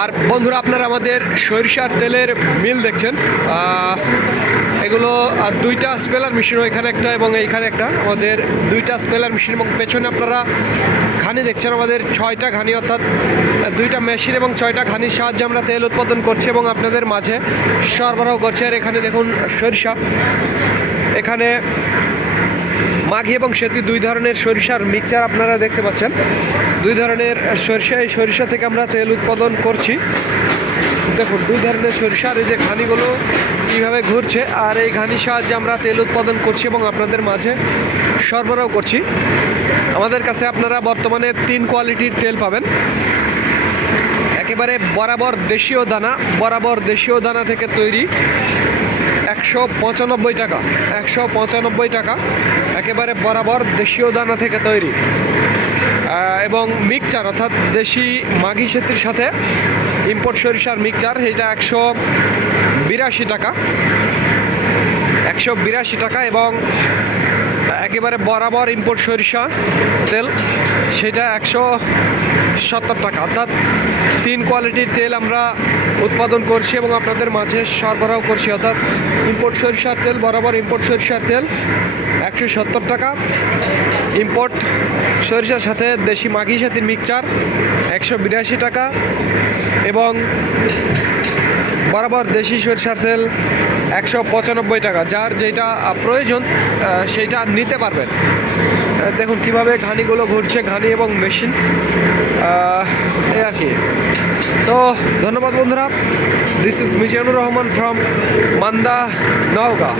আর বন্ধুরা, আপনারা আমাদের সরিষার তেলের মিল দেখছেন। এগুলো দুইটা স্পেলার মেশিন এখানে একটা এবং এইখানে একটা। আমাদের দুইটা স্পেলার মেশিন এবং পেছনে আপনারা ঘানি দেখছেন, আমাদের ছয়টা ঘানি, অর্থাৎ দুইটা মেশিন এবং ছয়টা ঘানির সাহায্যে আমরা তেল উৎপাদন করছি এবং আপনাদের মাঝে সরবরাহ করছি। আর এখানে দেখুন সরিষা। এখানে মাঘি এবং সেতি দুই ধরনের সরিষার মিক্সচার আপনারা দেখতে পাচ্ছেন। দুই ধরনের সরিষা এই সরিষা থেকে আমরা তেল উৎপাদন করছি। দেখুন, দুই ধরনের সরিষার এই যে ঘানিগুলো কীভাবে ঘুরছে আর এই ঘানির সাহায্যে আমরা তেল উৎপাদন করছি এবং আপনাদের মাঝে সরবরাহ করছি। আমাদের কাছে আপনারা বর্তমানে তিন কোয়ালিটির তেল পাবেন। একেবারে বরাবর দেশীয় দানা, বরাবর দেশীয় দানা থেকে তৈরি। একশো পঁচানব্বই টাকা, একশো পঁচানব্বই টাকা, একেবারে বরাবর দেশীয় দানা থেকে তৈরি। এবং মিক্সচার, অর্থাৎ দেশি মাঘি সেতির সাথে ইম্পোর্ট সরিষার মিক্সচার সেটা একশো বিরাশি টাকা, একশো বিরাশি টাকা এবং একেবারে বরাবর ইম্পোর্ট সরিষা তেল, সেটা একশো সত্তর টাকা। অর্থাৎ তিন কোয়ালিটির তেল আমরা উৎপাদন করছি এবং আপনাদের মাঝে সরবরাহ করছি, অর্থাৎ ইম্পোর্ট সরিষার তেল, বরাবর ইম্পোর্ট সরিষার তেল, একশো সত্তর টাকা। ইম্পোর্ট সরিষার সাথে দেশি মাঘি সাথে মিক্সচার একশো বিরাশি টাকা। এবং বরাবর দেশি সরিষার তেল, একশো পঁচানব্বই টাকা। যার যেটা প্রয়োজন সেইটা নিতে পারবেন। দেখুন, কীভাবে ঘানিগুলো ঘুরছে, ঘানি এবং মেশিন। এই আর কি। তো, ধন্যবাদ বন্ধুরা। This is Mizanur Rahman from Manda, Naogaon.